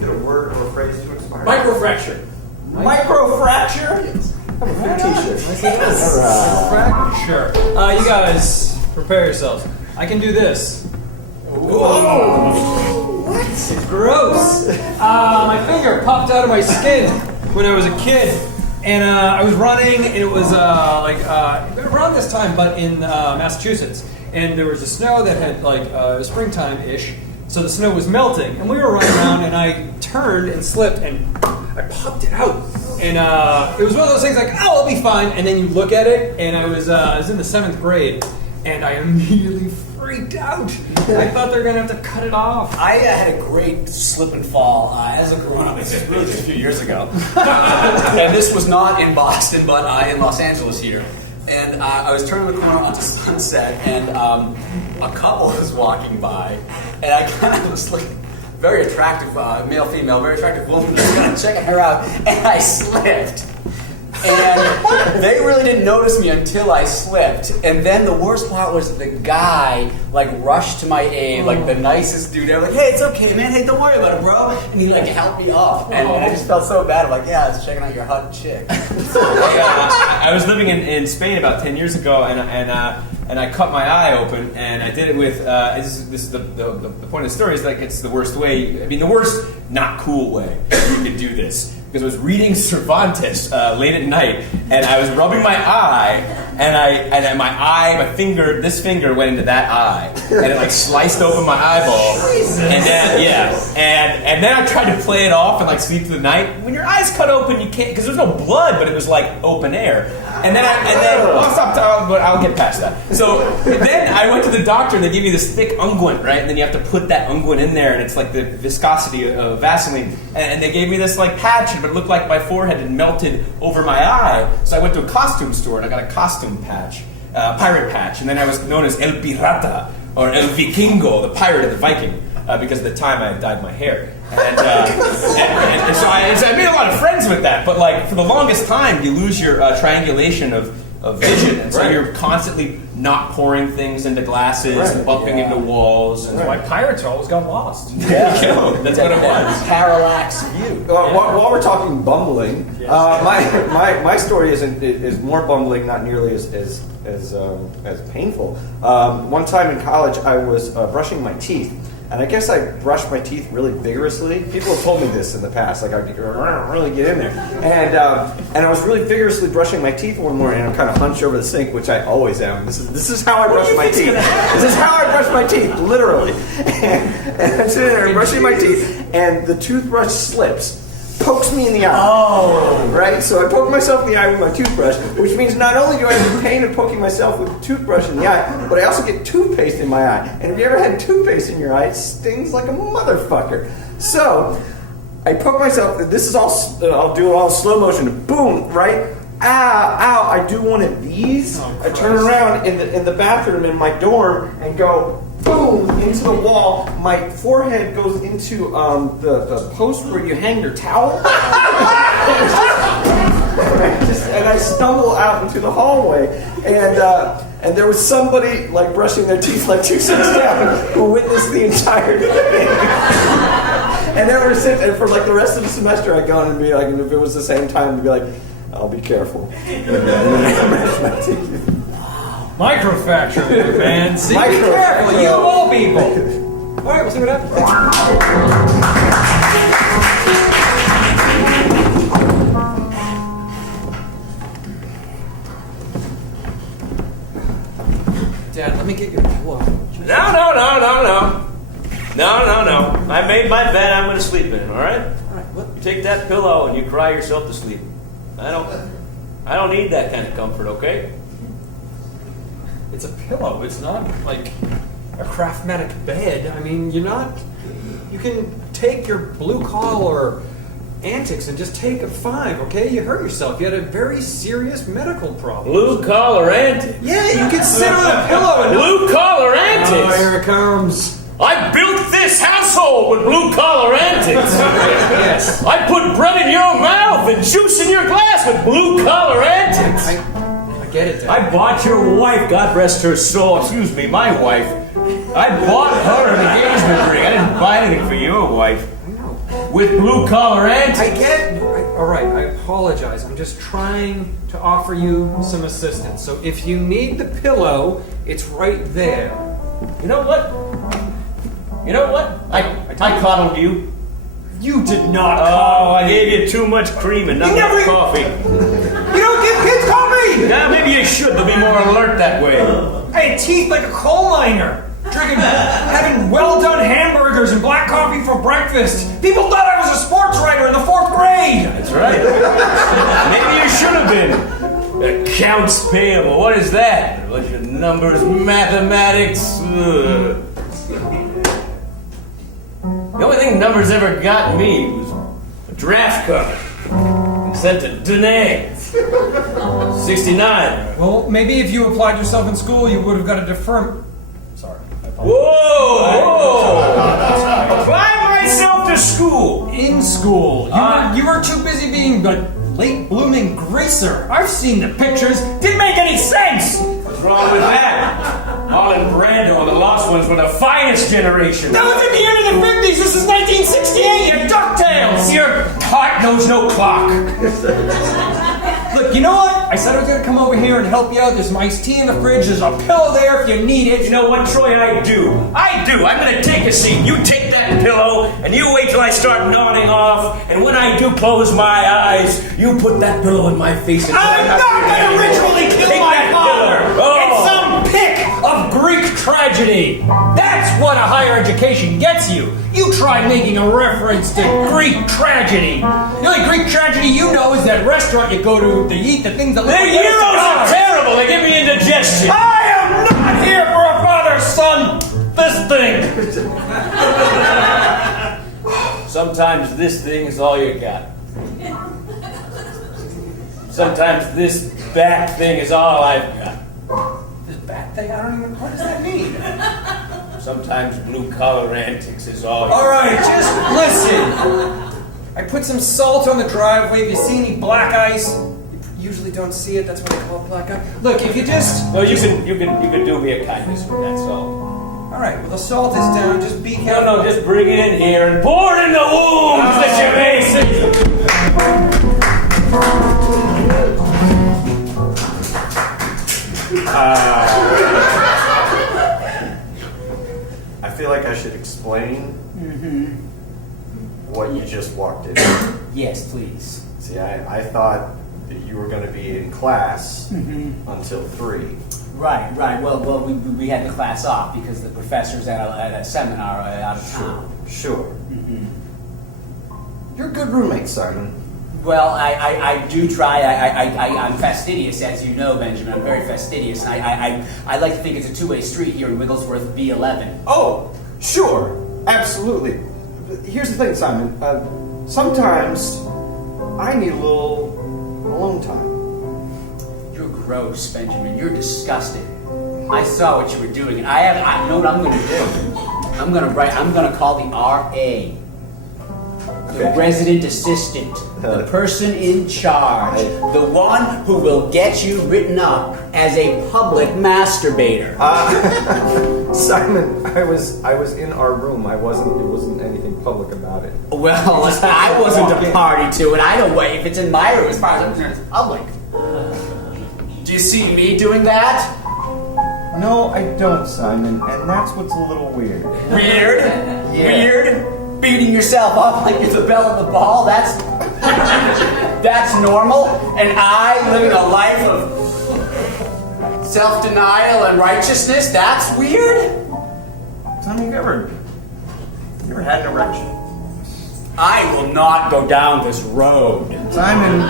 Get a word or a phrase to inspire. Microfracture. Microfracture? Yes. Have a free t-shirt. Microfracture. You guys, prepare yourselves. I can do this. Whoa! What? It's gross. My finger popped out of my skin when I was a kid. And I was running, and it was around this time, but in Massachusetts. And there was a snow that had springtime-ish, so the snow was melting. And we were running around, and I turned and slipped, and I popped it out. And it was one of those things like, oh, I'll be fine. And then you look at it, and I was in the 7th grade, and I immediately freaked out. I thought they were going to have to cut it off. I had a great slip and fall as a grown-up. It's just really just a few years ago. And this was not in Boston, but in Los Angeles here. And I was turning the corner onto Sunset, and a couple was walking by, and I kind of was like, very attractive, male-female, very attractive woman, just kind of checking her out, and I slipped. And they really didn't notice me until I slipped. And then the worst part was the guy rushed to my aid, the nicest dude ever. Like, hey, it's okay, man. Hey, don't worry about it, bro. And he helped me up. And I just felt so bad. I'm like, yeah, I was checking out your hot chick. I was living in Spain about 10 years ago, and I cut my eye open, and I did it with. This is the point of the story is it's the worst way. I mean, the worst, not cool way you could do this. Because I was reading Cervantes late at night, and I was rubbing my eye, and my finger, this finger went into that eye, and it sliced open my eyeball. Jesus. And then and then I tried to play it off and sleep through the night. When your eyes cut open, you can't because there's no blood, but it was open air. And then I'll get past that. So then I went to the doctor, and they gave me this thick unguent, right? And then you have to put that unguent in there, and it's like the viscosity of Vaseline. And they gave me this patch, but it looked like my forehead had melted over my eye. So I went to a costume store, and I got a costume patch, pirate patch. And then I was known as El Pirata, or El Vikingo, the pirate of the Viking, because at the time I had dyed my hair. And so I made a lot of friends with that. But for the longest time, you lose your triangulation of vision, and so you're constantly not pouring things into glasses and bumping into walls. And my pirates always got lost. Yeah, that's what it was. Parallax view. While we're talking bumbling, my story is more bumbling, not nearly as painful. One time in college, I was brushing my teeth. And I guess I brushed my teeth really vigorously. People have told me this in the past, I really get in there. And I was really vigorously brushing my teeth one morning, and I'm kind of hunched over the sink, which I always am. This is how I brush my teeth. This is how I brush my teeth, literally. And I'm sitting there brushing my teeth, and the toothbrush slips. Pokes me in the eye. Oh. Right? So I poke myself in the eye with my toothbrush, which means not only do I have the pain of poking myself with the toothbrush in the eye, but I also get toothpaste in my eye. And if you ever had toothpaste in your eye, it stings like a motherfucker. So I poke myself. This is all, I'll do it all in slow motion. Boom, right? Ow, I do one of these. I turn around in the bathroom in my dorm and go, boom, into the wall. My forehead goes into the post where you hang your towel. and I stumble out into the hallway. And there was somebody brushing their teeth 2 seats down who witnessed the entire thing. And ever since, and for the rest of the semester, I'd go in and be and if it was the same time, I'd be I'll be careful. Microfracture, man. See, be Microfracture. careful, you of all people. All right, we'll see what happens. Dad, let me get your pillow. No. I made my bed. I'm going to sleep in it. All right. All right, what? You take that pillow and you cry yourself to sleep. I don't need that kind of comfort. Okay. It's a pillow. It's not like a craftmatic bed. I mean, you can take your blue collar antics and just take a 5, okay? You hurt yourself. You had a very serious medical problem. Blue collar antics. Yeah, you can sit on a pillow and blue collar antics. Oh, here it comes. I built this household with blue collar antics. Yes. I put bread in your mouth and juice in your glass with blue collar antics. I get it, Dad. I bought your wife, God rest her soul, my wife. I bought her an engagement ring. I didn't buy anything for your wife. I know. with blue collar antics. All right, I apologize. I'm just trying to offer you some assistance. So if you need the pillow, it's right there. You know what? I coddled you. You did not. Oh, I gave you too much cream and not enough coffee. You don't give kids coffee. Yeah, maybe you should. They'll be more alert that way. I had teeth like a coal miner. Having well-done hamburgers and black coffee for breakfast. People thought I was a sports writer in the 4th grade. That's right. Maybe you should have been. Accounts payable. What is that? A bunch of numbers, mathematics. Ugh. The only thing numbers ever got me was a draft cover. And sent to Danae. 69. Well, maybe if you applied yourself in school, you would have got a deferment. Sorry. Whoa! Apply myself to school. In school. You were too busy being a late blooming greaser. I've seen the pictures. Didn't make any sense. What's wrong with that? Marlon Brando and the Lost Ones were the finest generation. That was in the end of the 50s. This is 1968. You're DuckTales. Your heart knows no clock. Look, you know what? I said I was going to come over here and help you out. There's some iced tea in the fridge. There's a pillow there if you need it. You know what, Troy? I do. I'm going to take a seat. You take that pillow, and you wait till I start nodding off. And when I do close my eyes, you put that pillow in my face. And I'm not going to ritually kill take my that father. pillow. Oh. It's some pick of Greek tragedy. That's what a higher education gets you. You try making a reference to Greek tragedy. The only Greek tragedy you know is that restaurant you go to eat the things that look The like heroes are cigars. terrible. They give me indigestion. I am not here for a father-son this thing. Sometimes this thing is all you got. Sometimes this back thing is all I've got. This back thing? I don't even. What does that mean? Sometimes blue collar antics is all you All right, just listen. I put some salt on the driveway. If you see any black ice, you usually don't see it. That's what I call black ice. Look, if you just. No, you can do me a kindness with that salt. All right. Well, the salt is down. Just be careful. No, just bring it in here and pour it in the wounds that you made. I feel like I should explain what you just walked in. Yes, please. See, I thought that you were going to be in class until 3. Right. Well, we had the class off because the professor's at a seminar out of town. Sure. You're a good roommate, Simon. Well, I do try. I'm fastidious, as you know, Benjamin. I'm very fastidious, and I like to think it's a two-way street here in Wigglesworth B11. Oh, sure. Absolutely. Here's the thing, Simon. Sometimes I need a little alone time. You're gross, Benjamin. You're disgusting. I saw what you were doing, and I know what I'm going to do. I'm going to call the RA. The resident assistant, the person in charge, the one who will get you written up as a public masturbator. Simon, I was in our room. It wasn't anything public about it. Well, I wasn't a party to it. I don't wait if it's in my room as far as I'm concerned. It's public. Do you see me doing that? No, I don't, Simon, and that's what's a little weird. Weird? Yeah. Weird? Beating yourself up like you're the belle of the ball? That's normal? And I living a life of self-denial and righteousness? That's weird? Simon, you ever had an erection? I will not go down this road. Simon,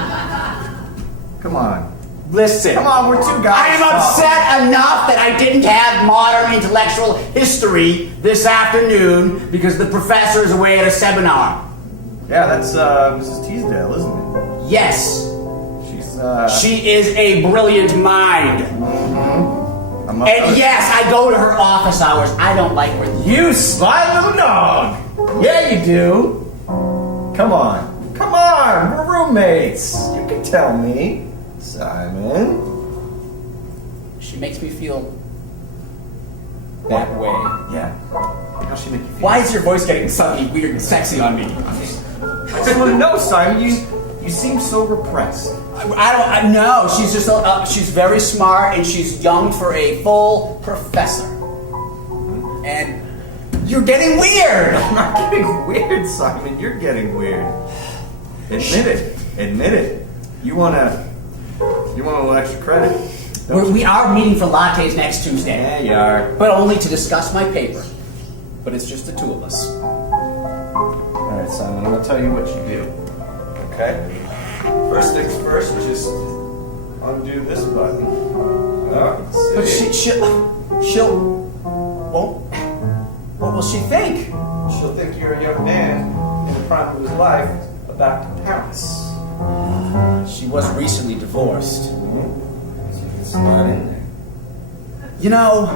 come on. Listen. Come on, we're two guys. I am upset enough that I didn't have modern intellectual history this afternoon because the professor is away at a seminar. Yeah, that's Mrs. Teasdale, isn't it? Yes. She is a brilliant mind. And yes, I go to her office hours. I don't like her. You sly little dog. Yeah, you do. Come on, we're roommates. You can tell me. Simon. She makes me feel that way. Yeah. How's she make you feel? Why is your voice getting suddenly weird and sexy on me? I just want to know, Simon. You seem so repressed. I know. She's just she's very smart and she's young for a full professor. And you're getting weird. I'm not getting weird, Simon. You're getting weird. Admit it. Admit it. You want a little extra credit? We are meeting for lattes next Tuesday. Yeah, you are. But only to discuss my paper. But it's just the two of us. All right, Simon. I'm gonna tell you what you do. Okay. First things first. Just undo this button. Oh, But she'll won't. What will she think? She'll think you're a young man in the prime of his life about to pounce. She was recently divorced. It's not in there. You know,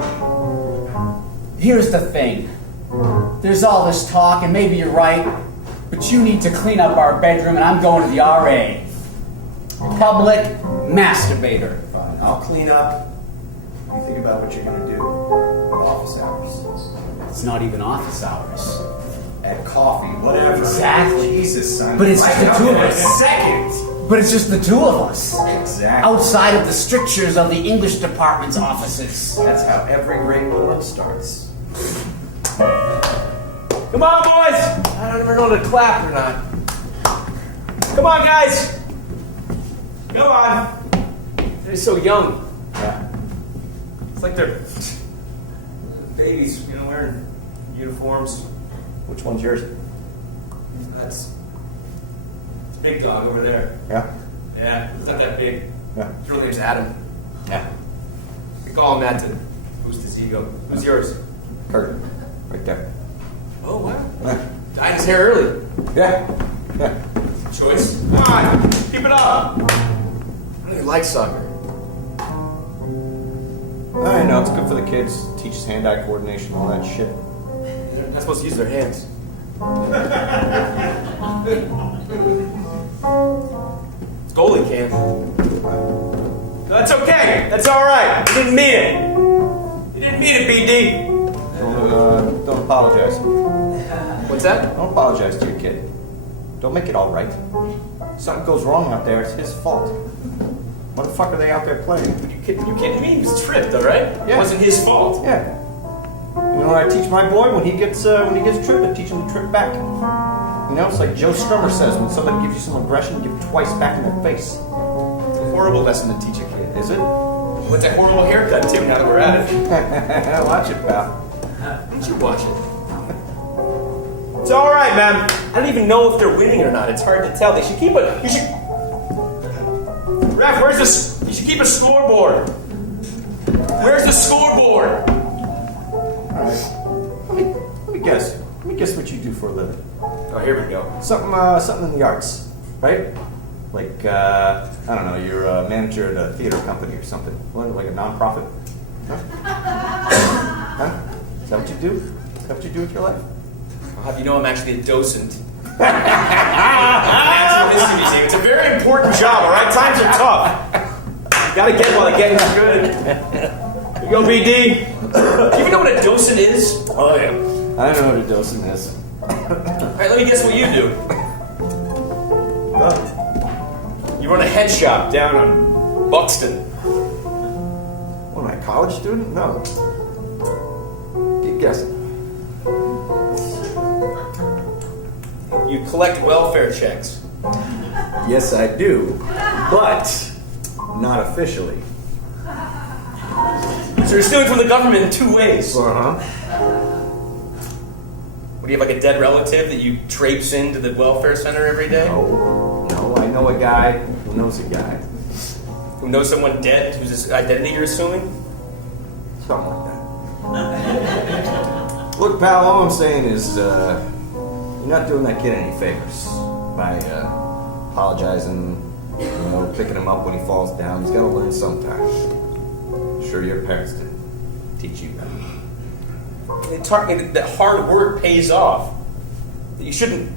here's the thing. There's all this talk, and maybe you're right, but you need to clean up our bedroom, and I'm going to the RA. Public masturbator. Fine. I'll clean up. You think about what you're gonna do. Office hours. It's not even office hours. At coffee, whatever. Exactly. Jesus, Simon. But it's just the two of us. Second. But it's just the two of us. Exactly. Outside of the strictures of the English department's offices. That's how every great moment starts. Come on, boys! I don't ever know to clap or not. Come on, guys! Come on! They're so young. Yeah. It's like they're babies, wearing uniforms. Which one's yours? That's big dog over there. Yeah. Yeah, he's not that big. Yeah. His real name's Adam. Yeah. We call him that to boost his ego. Who's yours? Kurt. Right there. Oh, wow. Yeah. Dyed his hair early. Yeah. Yeah. Choice. Come on, keep it up. I really like soccer. I know, it's good for the kids. Teaches hand-eye coordination, all that shit. They're not supposed to use their hands. It's goalie cam. No, that's okay. That's all right. You didn't mean it. You didn't mean it, BD. Don't apologize. What's that? Don't apologize to your kid. Don't make it all right. Something goes wrong out there, it's his fault. What the fuck are they out there playing? You kidding me? He was tripped, all right? Yeah. It wasn't his fault. Yeah. You know what I teach my boy when he gets tripped? I teach him to trip back. You know, it's like Joe Strummer says: when somebody gives you some aggression, give it twice back in their face. It's a horrible lesson to teach a kid. Is it? What's that horrible haircut too? Now that we're at it, Watch it, pal. why don't you watch it? It's all right, man. I don't even know if they're winning or not. It's hard to tell. They should keep a. You should. Ref, where's this? You should keep a scoreboard. Where's the scoreboard? All right. Let me guess. Let me guess what you do for a living. Oh, here we go. Something in the arts, right? Like I don't know. You're a manager at a theater company or something. What, like a nonprofit? Huh? Huh? Is that what you do? Is that what you do with your life? I'll have you know I'm actually a docent. Natural History Museum. It's a very important job, all right? Times are tough. You gotta get while the getting's good. Here you go, BD. Do you even know what a docent is? Oh yeah. I know what a docent is. All right, let me guess what you do. Well, You run a head shop down on Buxton. what am I, a college student? No. Keep guessing. You collect welfare checks. Yes, I do, but not officially. So you're stealing from the government in two ways. Uh-huh. What, do you have like a dead relative that you traipse into the welfare center every day? No, I know a guy who knows a guy. Who knows someone dead whose identity you're assuming? Something like that. Look, pal, all I'm saying is you're not doing that kid any favors by apologizing, picking him up when he falls down. He's got to learn sometime. I'm sure your parents didn't teach you that. They taught me that hard work pays off. That you shouldn't,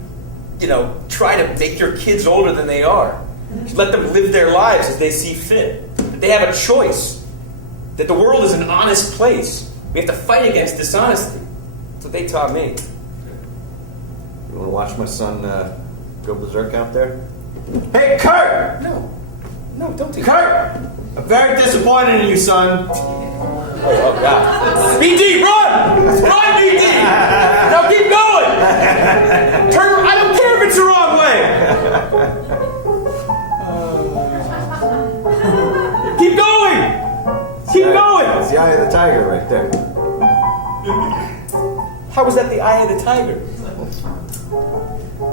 try to make your kids older than they are. You should let them live their lives as they see fit. That they have a choice. That the world is an honest place. We have to fight against dishonesty. That's what they taught me. You want to watch my son go berserk out there? Hey, Kurt! No, don't do that. Kurt! I'm very disappointed in you, son. Oh God. BD, run! Run, BD! Now keep going! Turn, I don't care if it's the wrong way! Keep going! Keep going! It's the eye of the tiger right there. How was that the eye of the tiger?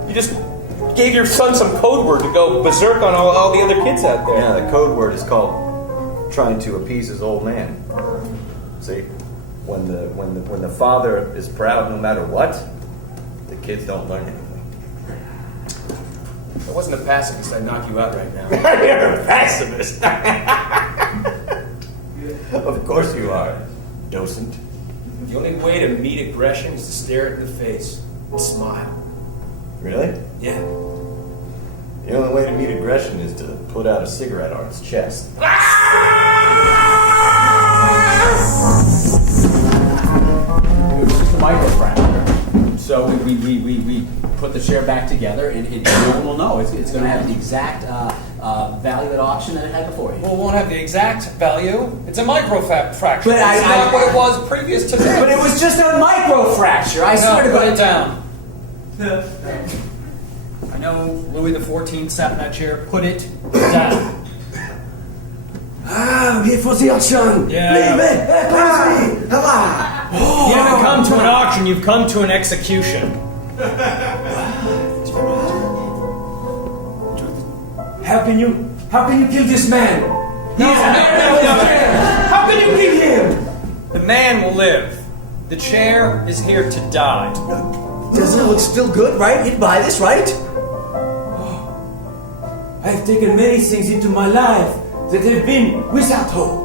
You just gave your son some code word to go berserk on all the other kids out there. Yeah, the code word is called trying to appease his old man. See, when the father is proud no matter what, the kids don't learn anything. If I wasn't a pacifist, I'd knock you out right now. You're a pacifist. Of course you are, docent. The only way to meet aggression is to stare it in the face and smile. Really? Yeah. The only way to meet aggression is to put out a cigarette on its chest. It was just a microfracture. So we put the chair back together, and no one will know. It's going to have the exact value at auction that it had before you. Well, it won't have the exact value. It's a microfracture. But It's not what it was previous to this. But it was just a microfracture. I swear to put it God. down. I know Louis XIV sat in that chair. Put it down. Ah, I'm here for the auction. Yeah. Leave it. Please. You haven't come to an auction. You've come to an execution. How can you kill this man? No. How can you kill him? The man will live. The chair is here to die. Doesn't it look still good, right? You'd buy this, right? I've taken many things into my life that have been without hope.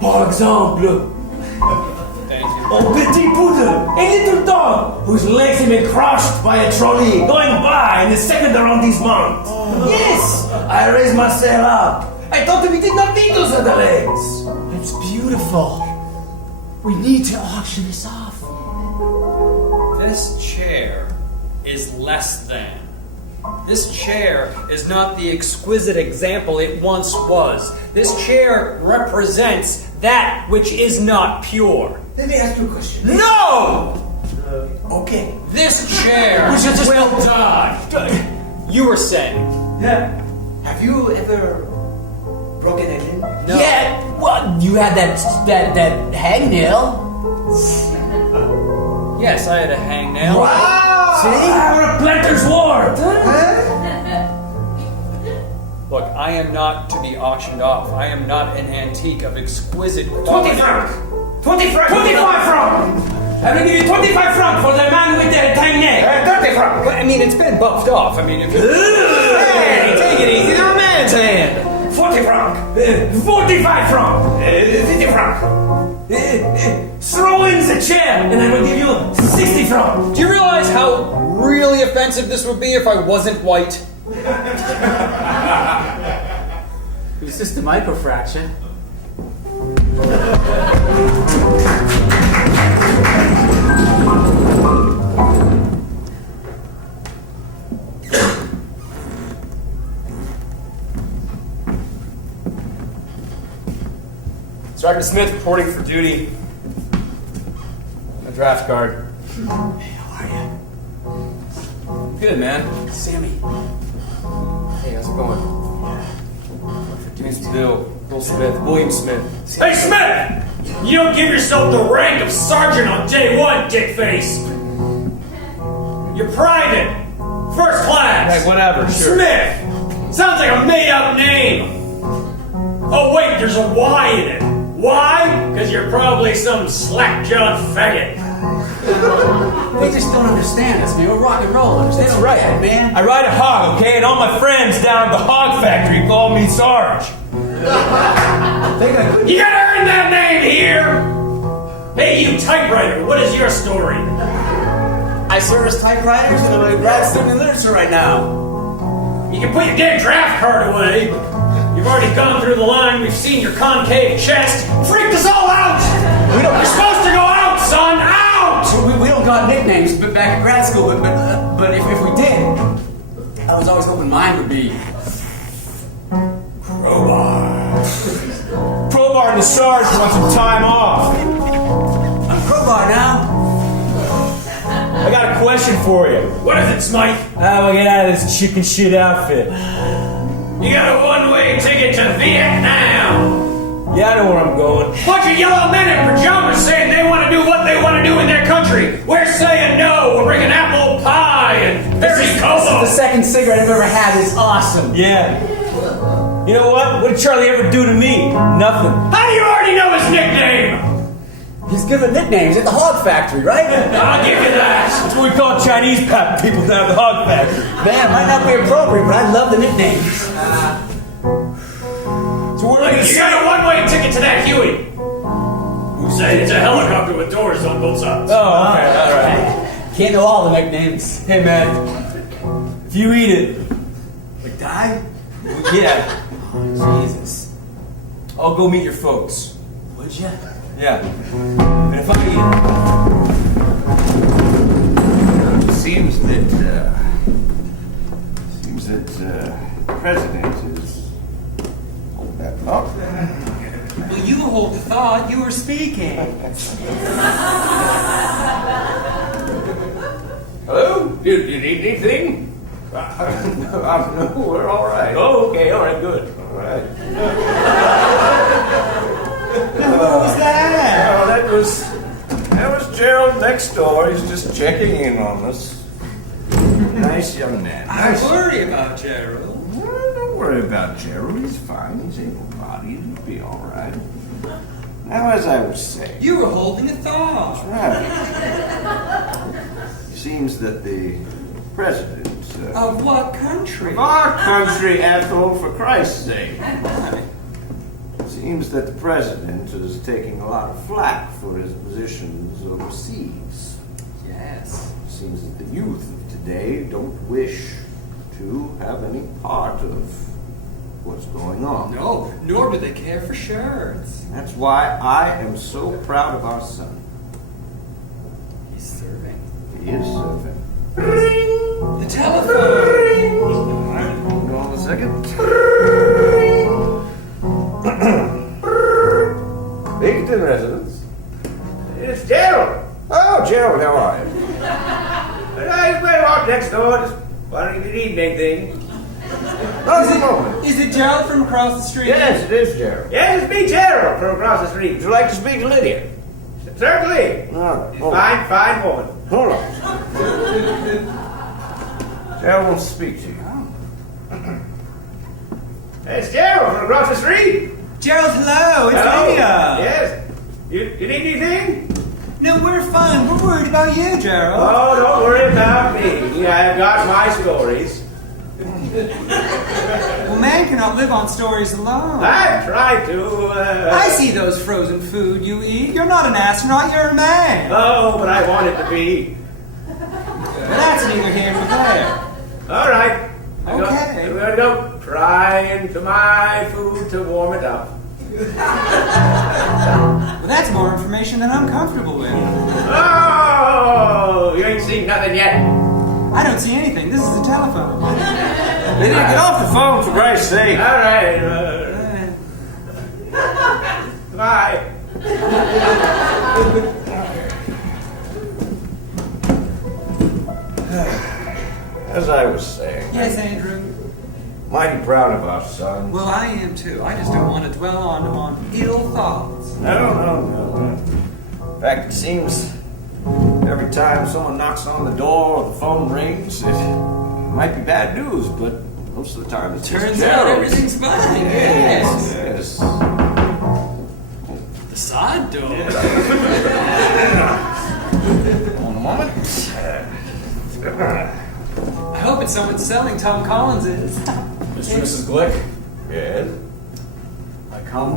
For example, Thank you. a petit poodle, a little dog whose legs have been crushed by a trolley going by in the second arrondissement. Yes, I raised myself up. I thought we did not need those other legs. It's beautiful. We need to auction this off. This chair is less than. This chair is not the exquisite example it once was. This chair represents that which is not pure. Let me ask you a question. No! Okay. This chair We should just- will die. You were saying. Yeah. Have you ever broken a limb? No. Yeah, well, you had that hangnail. Yes, I had a hangnail. See? We're a planter's ward. Look, I am not to be auctioned off. I am not an antique of exquisite 20 quality. francs! 20 francs! 25 francs! I will give you 25 francs for the man with the hangnail. 30 francs! But, I mean, it's been buffed off. I mean, if you... Hey, take it easy. They're a man's hand. 40 francs! 45 francs! 50 francs! Throw in the chair and I will give you 60 francs! Do you realize how really offensive this would be if I wasn't white? It was just a microfracture. Sergeant Smith reporting for duty. A draft card. Hey, how are you? Good, man. Sammy. Hey, how's it going? Name's Bill Smith. William Smith. Hey, Smith! You don't give yourself the rank of sergeant on day one, dickface! You're private! First class! Hey, whatever, sure. Smith! Sounds like a made-up name! Oh, wait, there's a Y in it. Why? Because you're probably some slack-jawed faggot. They just don't understand us, man. We're rock and rollers. They don't right. get it, man. I ride a hog, okay? And all my friends down at the hog factory call me Sarge. You gotta earn that name here! Hey, you typewriter, what is your story? I service typewriters and I'm a grad student in literature right now. You can put your damn draft card away. You've already gone through the line. We've seen your concave chest. Freaked us all out. You're supposed to go out, son. Out! We don't got nicknames but back at grad school, but if we did, I was always hoping mine would be Crowbar. Crowbar and the Sarge want some time off. I'm Crowbar now. I got a question for you. What is it, Smite? How do I get out of this chicken shit outfit? You got a one-way ticket to Vietnam. Yeah, I know where I'm going. Bunch of yellow men in pajamas saying they want to do what they want to do in their country. We're saying no. We're bringing apple pie and berry cola. The second cigarette I've ever had is awesome. Yeah. You know what? What did Charlie ever do to me? Nothing. How do you already know his nickname? He's good at nicknames at the Hog Factory, right? I'll give you that. That's what we call Chinese people down at the Hog Factory. Man, might not be appropriate, but I love the nicknames. So where are we You got a one-way ticket to that Huey. Who said it's a helicopter with doors on both sides? Oh, okay, all right. Can't know all the nicknames. Hey, man. If you eat it, Like die? yeah, Jesus. I'll go meet your folks. Would ya? Yeah. And if I eat it, Seems that the president is. Hold that up. Well, you hold the thought. You were speaking. Hello? You need anything? No, we're all right. oh, okay, all right, good. All right. What was that? Oh, that was Gerald next door. He's just checking in on us. Nice young man. I Nice. worry about Gerald. Well, don't worry about Gerald. He's fine. He's able-bodied. He'll be all right. Now, as I was saying, You were holding a thought. right. It seems that the president Of what country? of our country, Ethel, for Christ's sake. It seems that the president is taking a lot of flack for his positions overseas. Yes. It seems that the youth of today don't wish to have any part of what's going on. No, nor do they care for shirts. That's why I am so proud of our son. He's serving. He is serving. The telephone. Hold on a second. Binghamton residence. It's Gerald. Oh, Gerald, how are you? I just went out next door. Just wondering if you need anything. How's the moment? Is it Gerald from across the street? Yes, it is Gerald. Yes, it's me, Gerald, from across the street. Would you like to speak to Lydia? Certainly. No. Hold on. Fine woman. Hold on. Gerald wants to speak to you. It's Gerald from across the street. Gerald, hello. It's Hello. Lydia. Yes. You need anything? No, we're fine. We're worried about you, Gerald. Oh, don't worry about me. I've got my stories. Well, man cannot live on stories alone. I try to. I see those frozen food you eat. You're not an astronaut, you're a man. Oh, but I want it to be. But that's neither here nor there. All right. Okay. I'm gonna go pry into my food to warm it up. Well, that's more information than I'm comfortable with. Oh, you ain't seen nothing yet. I don't see anything. This is a telephone. Lydia, get off the phone, for Christ's sake. All right. Bye. As I was saying, Yes, Andrew. mighty proud of our son. Well, I am too. I just don't want to dwell on ill thoughts. No. In fact, it seems every time someone knocks on the door or the phone rings, it might be bad news, but most of the time it's just Turns out Gerald. everything's fine. Yes. The side door. Hold on a moment. I hope it's someone selling Tom Collins's. Mr. and Mrs. Glick, Yes. I come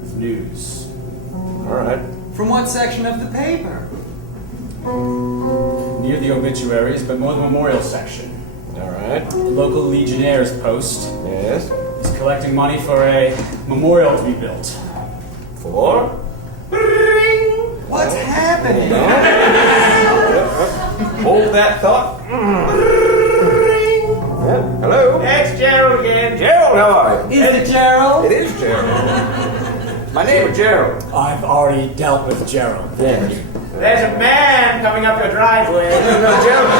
with news. All right. From what section of the paper? Near the obituaries, but more the memorial section. All right. The local Legionnaires post Yes. is collecting money for a memorial to be built. For? What's happening? Hold that thought. Hello? That's Gerald again. Gerald, how are you? Is it Gerald? It is Gerald. My neighbor Gerald. I've already dealt with Gerald. Yes. There's a man coming up your driveway. No, Gerald.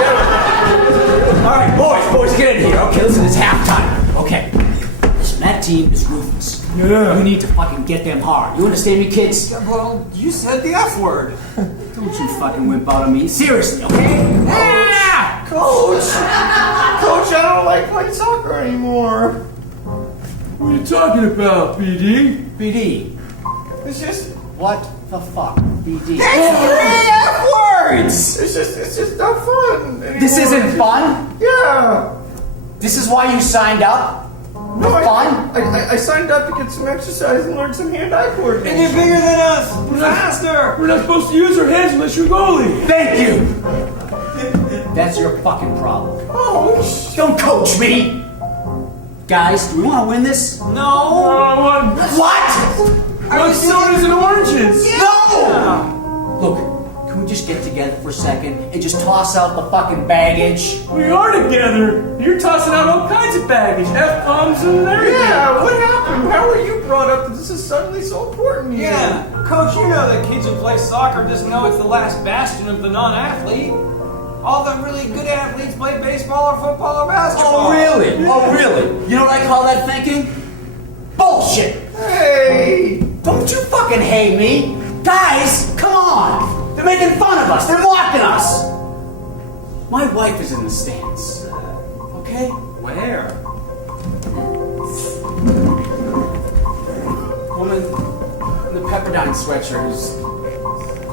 All right, boys, get in here. Okay, listen, it's halftime. Okay. Listen, that team is ruthless. Yeah. You need to fucking get them hard. You understand me, kids? Well, you said the F word. Don't you fucking wimp out on me. Seriously, okay? Yeah! Coach, I don't like playing soccer anymore. What are you talking about, BD? BD. It's just, What the fuck, BD? F words. It's just not fun anymore. This isn't fun? Yeah. This is why you signed up? No, Fun? I signed up to get some exercise and learn some hand-eye coordination. And you're bigger than us. Faster. We're not supposed to use our hands unless you're goalie. Thank you. That's your fucking problem. Coach. Don't coach me. Guys, do we want to win this? No. What? Sodas and oranges. No! Look, can we just get together for a second and just toss out the fucking baggage? We are together. You're tossing out all kinds of baggage, F-bombs and everything. Yeah, what happened? How were you brought up that this is suddenly so important to you? Yeah. Coach, you know that kids who play soccer just know it's the last bastion of the non-athlete. All the really good athletes play baseball or football or basketball. Oh, really? Oh, really? You know what I call that thinking? Bullshit! Hey! Don't you fucking hate me! Guys, come on! They're making fun of us! They're mocking us! My wife is in the stands. Okay? Where? Woman in the Pepperdine sweatshirt who's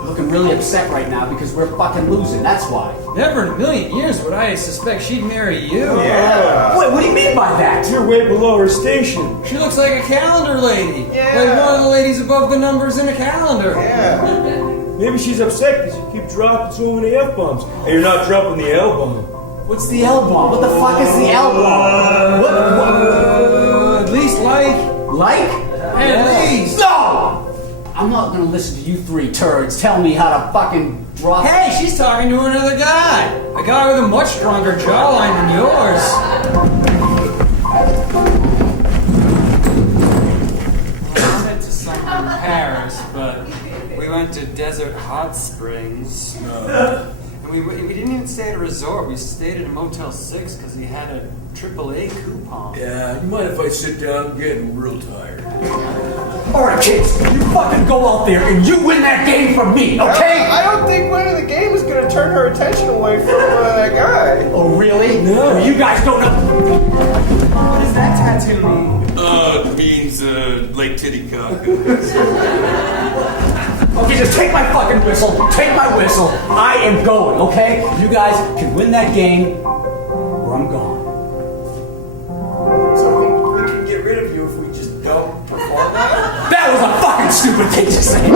looking really upset right now because we're fucking losing. That's why. Never in a million years would I suspect she'd marry you. Yeah. Wait, what do you mean by that? You're way below her station. She looks like a calendar lady. Yeah. Like one of the ladies above the numbers in a calendar. Yeah. Maybe she's upset because you keep dropping so many F-bombs. And you're not dropping the L-bomb. What's the L-bomb? What the fuck is the L-bomb? What? At least like. At least. No! I'm not gonna listen to you three turds tell me how to fucking drop. Hey, she's talking to another guy. A guy with a much stronger jawline than yours. I went to summer in Paris, but we went to Desert Hot Springs. And we didn't even stay at a resort. We stayed at a Motel 6 because he had a AAA coupon. Yeah, you mind if I sit down? I'm getting real tired. Alright, kids, you fucking go out there and you win that game for me, okay? I don't think winning the game is going to turn her attention away from that guy. Oh, really? No. You guys don't know. What does that tattoo mean? It means, Lake Titicaca. Okay, just take my fucking whistle. Take my whistle. I am going, okay? You guys can win that game or I'm gone. So we can get rid of you if we just don't perform that? That was a fucking stupid thing to say.